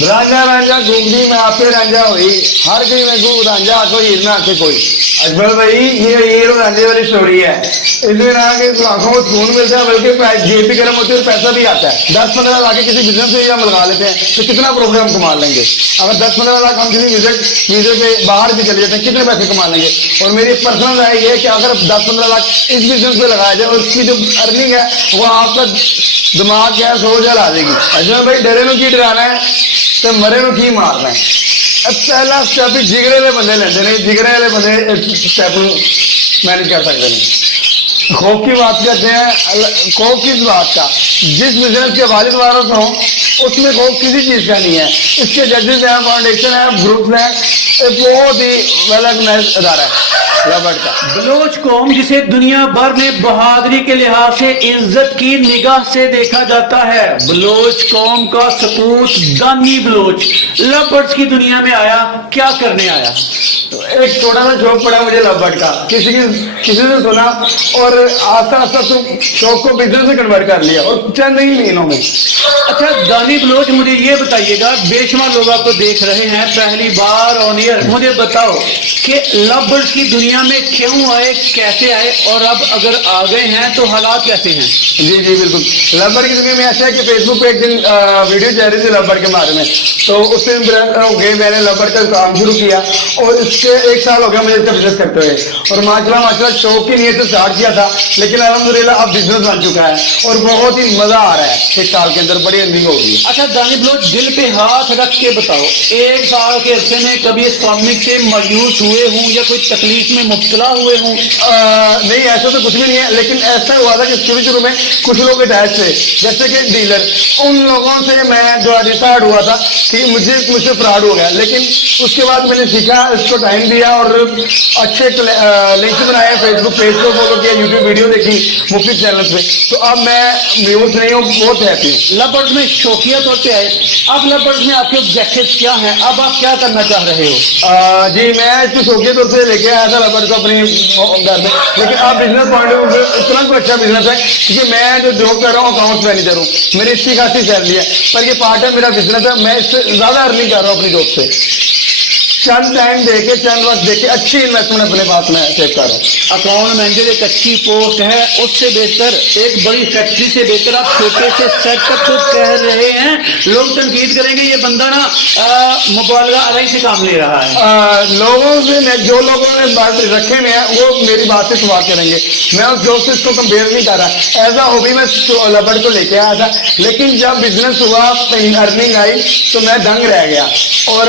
Ranjha Ranjha googly میں آپ کے رانجا ہوئی ہر کہیں میں گو رانجا آنکھوں ہیر نہ آنکھیں کوئی. اجمل بھائی یہ ہیر اور رانجے والی اسٹوری ہے. اس میں نہ کہ آنکھوں کو سکون ملتا ہے بلکہ جیب بھی گرم ہوتی ہے اور پیسہ بھی آتا ہے. 10-15 لاکھ کسی بزنس سے ہم لگا لیتے ہیں تو کتنا پروگرام کما لیں گے. اگر 10-15 لاکھ ہم کسی ویزے پہ باہر بھی چلے جاتے ہیں کتنے پیسے کما لیں گے. اور میری پرسنل رائے یہ ہے کہ اگر 10-15 لاکھ اس بزنس پہ لگایا جائے اور اس کی جو ارننگ ہے وہ آپ کا دماغ کیا سو جل آ جائے گی. اجمل بھائی ڈرے نو کی ڈرانا ہے تو مرے نو کی مارنا ہے. پہلا اسٹیپ جگرے والے بندے لیتے ہیں. جگرے والے بندے اسٹیپ مینج کر سکتے ہیں. خوف کی بات کرتے ہیں. خوف کس بات کا؟ جس بزنس کے والد وارث ہوں اس میں خوف کسی چیز کا نہیں ہے. اس کے ججز ہیں, فاؤنڈیشن ہے, گروپ ہیں, بہت ہی ویل آرگنائزڈ ادارہ ہے رابرٹ کا. بلوچ قوم جسے دنیا بھر میں بہادری کے لحاظ سے عزت کی نگاہ سے دیکھا جاتا ہے. بلوچ قوم کا سپوت دانی بلوچ لبرٹس کی دنیا میں آیا, کیا کرنے آیا؟ ایک چھوٹا سا شوق پڑا مجھے لبرٹ کا, کسی سے سنا اور آہستہ آہستہ تو شوق کو بزنس سے کنورٹ کر لیا اور چند ہی مہینوں میں. اچھا دانی بلوچ مجھے یہ بتائیے گا, بے شمار لوگ آپ کو دیکھ رہے ہیں پہلی بار آن ایئر, مجھے بتاؤ کہ لبرٹس کی دنیا میں کیوں آئے, کیسے آئے, اور اب اگر آ گئے ہیں تو حالات کیسے ہیں؟ جی بالکل. لبرٹ کی دنیا میں ایسا ہے کہ فیس بک پہ ایک دن ویڈیو چل رہی تھی لبرٹ کے بارے میں, تو اس سے میں نے لبرٹ کا کام شروع کیا اور اس کے 1 سال ہو گیا مجھے اس کا بزنس کرتے ہوئے. اور ماشاءاللہ شوق کی نیت سے اسٹارٹ کیا تھا لیکن الحمدللہ اب بزنس بن چکا ہے اور بہت ہی مزہ آ رہا ہے. 1 سال کے اندر بڑی ارننگ ہوگی. اچھا دانی بلوچ دل پہ ہاتھ رکھ کے بتاؤ, 1 سال کے عرصے میں کبھی اس کامک سے مایوس ہوئے ہوں یا کوئی تکلیف میں مبتلا ہوئے ہوں؟ نہیں ایسا تو کچھ بھی نہیں ہے, لیکن ایسا ہوا تھا کہ شروع میں کچھ لوگ اٹیچ تھے جیسے کہ ڈیلر, ان لوگوں سے میں جو اسٹارٹ ہوا تھا کہ مجھ سے فراڈ ہو گیا. لیکن اس کے بعد میں نے سیکھا, اس کو ٹائم دیا اور اچھے لنکس بنائے, فیس بک پیج کو فالو کیا, یوٹیوب ویڈیو دیکھی مختلف چینل پہ, تو اب میں میوس نہیں ہوں, بہت ہیپی ہوں. لبرٹس میں شوقیہ طور پہ آئے, اب لبرٹس میں آپ کے آبجیکٹیوز کیا ہیں, اب آپ کیا کرنا چاہ رہے ہو؟ جی میں اس کو شوقیہ طور سے لے کے آیا تھا لبرٹ کو اپنے گھر میں, لیکن اب بزنس پوائنٹ آف ویو اتنا کوئی اچھا بزنس ہے کیونکہ میں جو جاب کر رہا ہوں اکاؤنٹس مینیجر ہوں, میری اچھی خاصی سیلری ہے, پر یہ پارٹ ہے میرا بزنس ہے, میں اس سے زیادہ ارننگ کر رہا ہوں اپنی جاب سے. چند ٹائم دے کے, چند وقت دے کے اچھی انویسٹمنٹ اپنے پاس میں سیو کر رہا ہوں. اکاؤنٹ مینیجر ایک اچھی پوسٹ ہے, اس سے بہتر ایک بڑی فیکٹری سے بہتر آپ چھوٹے سے سیٹ اپ کو کہہ رہے ہیں. لوگ تنقید کریں گے یہ بندہ نا مبالغہ علیہ سے کام لے رہا ہے. لوگوں سے جو لوگوں نے بات رکھے ہوئے ہیں وہ میری بات سے سوال کریں گے. میں اس جاب سے اس کو کمپیئر نہیں کر رہا. ایز اے ہابی میں لبرٹ کو لے کے آیا تھا, لیکن جب بزنس ہوا ارننگ آئی تو میں دنگ رہ گیا. اور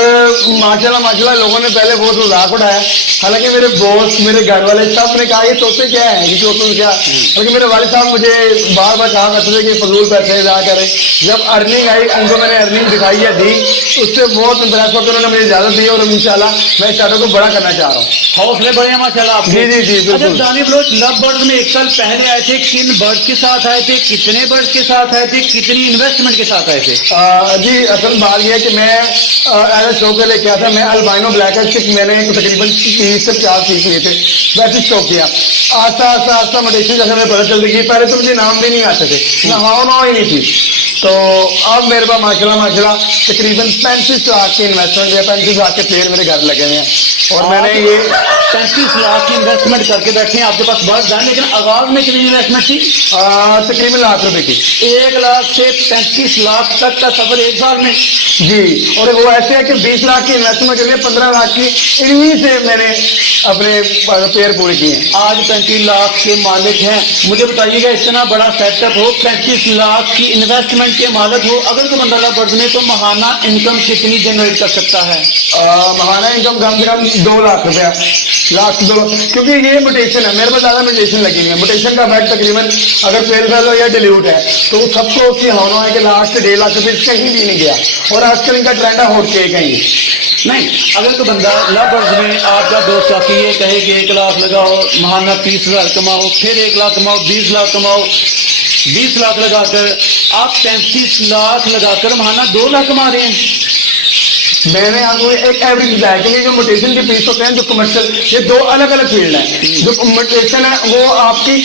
ماشاءاللہ لوگوں نے پہلے بہت مذاق اٹھایا, حالانکہ میرے دوست میرے گھر والے سب نے کہا یہ توتے کیا ہے, یہ توتے کیا, لیکن میرے والد صاحب مجھے بار بار کہا کرتے تھے کہ فضول پیسے ادا کریں. جب ارننگ آئی ان کو میں نے ارننگ دکھائی ہے, دی, اس سے بہت امپریس ہو کے انہوں نے مجھے اجازت دی اور انشاءاللہ میں اس اسٹارٹ اپ کو بڑا کرنا چاہ رہا ہوں. حوصلے بڑے ہیں ماشاءاللہ آپ کے. جی بالکل. دانی بلوچ لب برڈ میں 1 سال پہلے آئے تھے, کن برڈ کے ساتھ آئے تھے, کتنے برڈ کے ساتھ آئے تھے, کتنی انویسٹمنٹ کے ساتھ آئے تھے؟ جی اصل بات یہ ہے کہ میں ایز شو کے لے کے آیا تھا. میں البائنو بلیک ایسک میں نے تقریباً 30 سے 50 پیس لیے تھے, ویسے شو کیا. آہستہ موٹیشن جیسے ہمیں پتہ چل رہی, پہلے تو مجھے نام بھی نہیں آتے تھے, نہ ہاؤ ہی نہیں تھی. تو اب میرے پاس ماشاءاللہ تقریباً 35 لاکھ کی انویسٹمنٹ ہے, 35 لاکھ کے پلیئر میرے گھر لگے ہوئے ہیں. اور میں نے یہ 35 لاکھ کی انویسٹمنٹ کر کے بیٹھے ہیں, آپ کے پاس بہت ہے, لیکن آغاز میں کتنی انویسٹمنٹ تھی؟ تقریباً لاکھ روپے کی. 1 لاکھ سے 35 لاکھ تک کا سفر 1 سال میں. جی, اور وہ ایسے ہے کہ 20 لاکھ کی انویسٹمنٹ کے لیے 15 لاکھ کی انہیں سے میں نے اپنے پیئر پورے کیے ہیں. آج 35 لاکھ کے مالک ہیں. مجھے بتائیے گا اتنا بڑا سیٹ اپ ہو, 35 لاکھ کی انویسٹمنٹ کے مالک ہو, اگر کوئی بندہ لبرٹ میں تو ماہانہ انکم کتنی جنریٹ کر سکتا ہے؟ ماہانہ انکم کم سے کم 2 لاکھ روپیہ, کیونکہ یہ موٹیشن ہے, میرے پاس زیادہ موٹیشن لگی ہوئی ہے. موٹیشن کا فیکٹ تقریباً اگر فیل فیل ہو یا ڈیلیوٹ ہے تو سب کو اس کی ہونوں ہے کہ لاسٹ 1.5 لاکھ روپئے کہیں بھی نہیں گیا, اور آج کل ان کا ٹرینڈ ہے ہوٹ کے کہیں نہیں. اگر تو بندہ لبرٹ میں آپ کا دوست ساتھی یہ کہے کہ 1 لاکھ لگاؤ, ماہانہ 30,000 کماؤ, پھر 1 لاکھ کماؤ, 20 لاکھ کماؤ, 20 لاکھ لگا کر آپ 35 لاکھ لگا کر ماہانہ 2 لاکھ کما رہے ہیں. میں نے آپ کو ایک ایوریج بتایا کیونکہ جو موٹیشن کے پیس ہوتے ہیں جو کمرشل یہ دو الگ الگ فیلڈ ہیں. جو موٹیشن ہے وہ آپ کی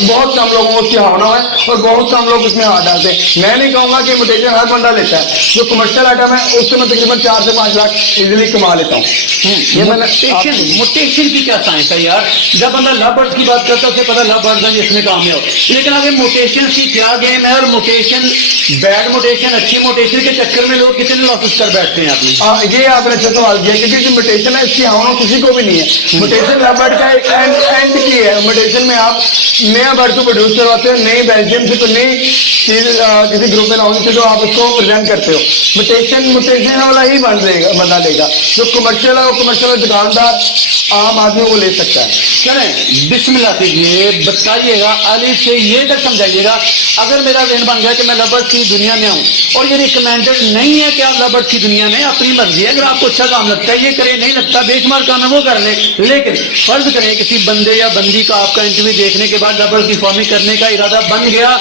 بہت کم لوگوں کو اس کی ہونا ہے اور بہت کم لوگ اس میں ہاتھ ڈالتے ہیں. میں نہیں کہوں گا کہ موٹیشن ہر بندہ لیتا ہے. جو کمرشل آئٹم ہے اس سے میں تقریباً 4 سے 5 لاکھ ایزیلی کما لیتا ہوں. یہ میں نے موٹیشن کی کیا سائنس ہے یار؟ جب بندہ لو برڈ کی بات کرتا ہے اسے پتا لو برڈ اس میں کامیاب، لیکن آگے موٹیشن کی کیا گیم ہے اور موٹیشن بیڈ موٹیشن اچھی موٹیشن کے چکر میں لوگ کتنے لاسز کر بیٹھتے ہیں آپ نے. یہ آپ نے اچھا سوال کیا کیونکہ جو موٹیشن ہے اس کی ہاؤنڈ کسی کو بھی نہیں ہے. موٹیشن لو برڈ کا ایک اینڈ کی ہے. موٹیشن میں آپ نیا برڈ کو پروڈیوس کرواتے ہو نئی بیلجیم سے تو نئی چیز کسی گروپ میں لاؤنگ سے تو آپ اس کو پریزنٹ کرتے ہو. موٹیشن والا ہی بندہ لے گا. جو کمرشل ہے وہ کمرشل دکاندار عام آدمی کو لے سکتا ہے. چلیں بسم اللہ کیجیے، بتائیے گا الف سے یہ تک سمجھائیے گا. اگر میرا ذہن بن گیا کہ میں لبرڈ کی دنیا میں ہوں اور یہ ریکمینڈڈ نہیں ہے کہ آپ لبرڈ کی دنیا میں، اپنی مرضی ہے، اگر آپ کو اچھا کام لگتا ہے یہ کریں، نہیں لگتا بے شمار کام ہے وہ کر لیں. لیکن فرض کریں کسی بندے یا بندی کا آپ کا انٹرویو دیکھنے کے بعد لبرڈ کی فارمنگ کرنے کا ارادہ بن گیا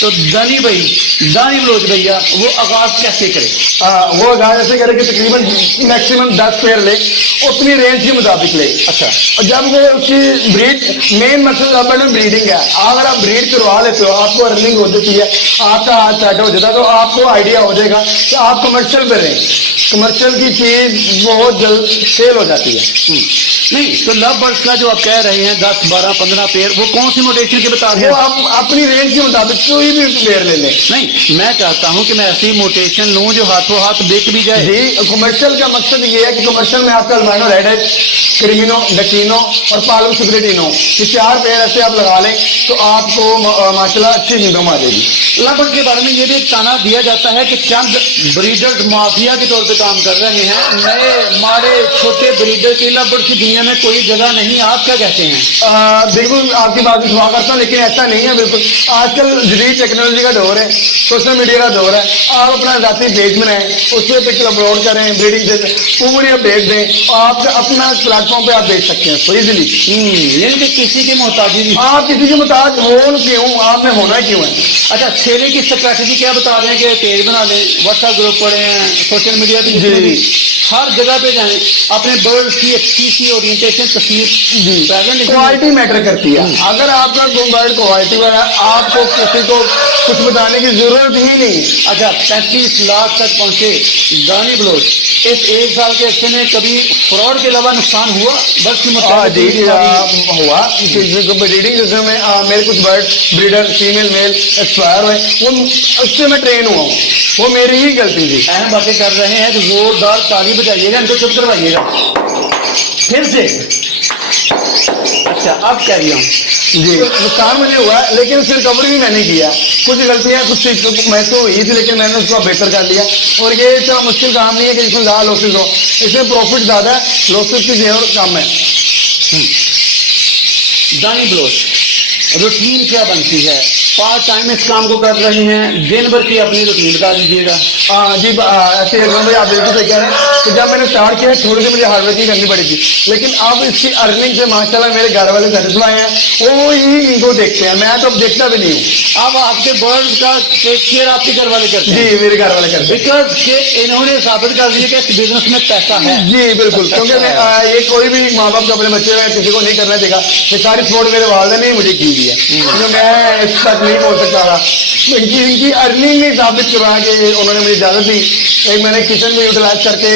تو دانی بلوچ بھیا وہ آغاز کیسے کرے؟ وہ آغاز ایسے کرے کہ تقریباً میکسیمم 10 پیئر لے، اپنی رینج کے مطابق لے. اچھا، اور جب وہ اس کی بریڈ مین مقصد لبرڈ میں بریڈنگ ہے. اگر آپ بریڈ کروا لیتے ہو آپ کو ارننگ ہو جاتی ہے، آپ کا ہاتھ سیٹ ہو جاتا ہے تو آپ کو آئیڈیا ہو جائے گا کہ آپ کمرشل پہ رہیں. کمرشل کی چیز بہت جلد سیل ہو جاتی ہے. نہیں تو لو برڈس کا جو آپ کہہ رہے ہیں 10 12 15 پیئر وہ کون سی موٹیشن کے بتا رہے ہیں؟ وہ آپ اپنی رینج کے مطابق کوئی بھی پیئر لے لیں. نہیں میں چاہتا ہوں کہ میں ایسی موٹیشن لوں جو ہاتھوں ہاتھ بک بھی جائے. جی کمرشل کا مقصد یہ ہے کہ کمرشل میں آپ کا البینو ریڈ ہے، کریمینو، ڈکینو اور پالو سپریٹینو یہ 4 پیئر ایسے آپ لگا لیں تو آپ کو ماشاءاللہ اچھی انکم آ جائے گی. لبرڈ کے بارے میں یہ بھی ایک تانا دیا جاتا ہے کہ چند بریڈر مافیا کے طور پہ کام کر رہے ہیں، نئے مارے چھوٹے بریڈر کی لبرڈ کی دنیا میں کوئی جگہ نہیں. آپ کیا کہتے ہیں؟ بالکل آپ کی بات سوا کرتا ہوں لیکن ایسا نہیں ہے. بالکل آج کل جدید ٹیکنالوجی کا دور ہے، سوشل میڈیا کا دور ہے. آپ اپنا ذاتی پیج بنائیں، اس پہ پکچر اپلوڈ کریں، بریڈنگ سے پوری اپڈیٹ دیں اور آپ اپنا پلیٹ فارم پہ آپ دیکھ سکتے ہیں اس کو ایزیلی. یعنی کہ کسی کی محتاجی نہیں. آپ کسی کے محتاج ہو کیوں، آپ میں ہونا کیوں ہے. اچھا سیلنگ کی اسٹریٹجی کیا بتا رہے ہیں کہ پیج بنا لیں، واٹس ایپ گروپ پڑھے ہیں، سوشل میڈیا پہ ہر جگہ پہ جائیں، اپنے برڈ کی اچھی سی اورینٹیشن تصویر کوالٹی میٹر کرتی ہے. اگر آپ کا برڈ کوالٹی والا ہے آپ کو کسی کو کچھ بتانے کی ضرورت ہی نہیں. اچھا 35 لاکھ تک پہنچے دانی بلوچ، اس 1 سال کے عرصے میں کبھی فراڈ کے علاوہ نقصان ہوا؟ بس ہوا بریڈنگ میں میرے کچھ bird breeder female male expire ہوئے، وہ اس سے میں ٹرین ہوا ہوں، وہ میری ہی غلطی تھی. اہم باتیں کر رہے ہیں تو زوردار تالی بجائیے گا، ان کو چپ کروائیے گا پھر سے. اچھا اب کہہ رہی ہوں جی نقصان مجھے ہوا لیکن اس ریکوری بھی میں نے کیا. کچھ غلطیاں کچھ میں تو ہوئی تھی لیکن میں نے اس کو بہتر کر لیا. اور یہ اتنا مشکل کام نہیں ہے کہ جس میں زیادہ لوسز ہو، اس میں پروفٹ زیادہ ہے، لوسز کی زیور کم ہے. دانی بلوچ روٹین کیا بنتی ہے؟ پارٹ ٹائم اس کام کو کر رہے ہیں، دن بھر کی اپنی روٹین بتا دیجیے گا. جی ایسے بھائی آپ بالکل صحیح کہہ رہے ہیں کہ جب میں نے اسٹارٹ کیا تھوڑی سی مجھے ہارڈ ورکنگ کرنی پڑی تھی، لیکن اب اس کی ارننگ سے ماشاءاللہ میرے گھر والے سیٹسفائی ہیں، وہ ہی ان کو دیکھتے ہیں، میں تو اب دیکھتا بھی نہیں ہوں. اب آپ کے برڈ کا ٹیک کیئر آپ کے گھر والے کرتے ہیں؟ جی میرے گھر والے کرتے ہیں، بیکاز کہ انہوں نے ثابت کر دیا کہ اس بزنس میں پیسہ ہے. جی بالکل، کیونکہ یہ کوئی بھی ماں باپ کو اپنے بچے میں کسی کو نہیں کرنا دے گا. یہ ساری سپورٹ میرے والدہ نے مجھے کی ہے، کیونکہ میں اس تک نہیں پہنچ سکتا تھا. ان کی ارننگ نہیں ثابت کروا کہ انہوں نے مجھے اجازت دی. ایک میں نے کچن میں یوٹیلائز کر کے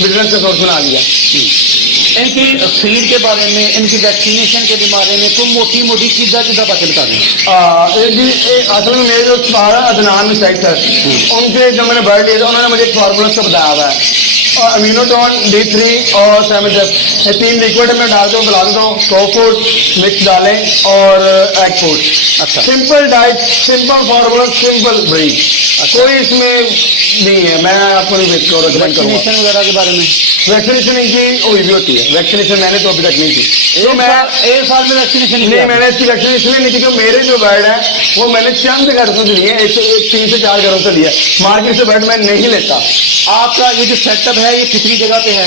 بزنس کا سورس بنا لیا. ان کی فیڈ کے بارے میں، ان کی ویکسینیشن کے بارے میں کوئی موٹی موٹی چیزیں باتیں بتا دیں. اصل میں میرے جو عدنان میں سیٹ ہے ان کے جو میں نے برڈ لیا تھا انہوں نے مجھے ایک فارمولا کا بتایا ہوا ہے، اور امینوٹون D3 اور 7F یہ 3 لیکوڈ میں ڈال کے بلا دیتا ہوں. سو فوڈ مکس ڈالیں اور ایگ فوڈ. اچھا simple diet, simple formula, simple bread, کوئی اس میں نہیں ہے. میں آپ کو ویکسینیشن وغیرہ کے بارے میں ویکسینیشن ان کی ہوئی بھی ہوتی ہے. ویکسینیشن میں نے تو ابھی تک نہیں کی. تو میں 1 سال میں ویکسینیشن نہیں، میں نے اس کی ویکسین اس لیے نہیں کی کہ میرے جو برڈ ہیں وہ میں نے چند گھروں سے لیے، 3 سے 4 گھروں سے لیا. مارکیٹ سے برڈ میں نہیں لیتا. آپ کا یہ جو سیٹ اپ ہے یہ کتنی جگہ پہ ہے؟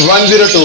102।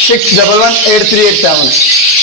611 8387।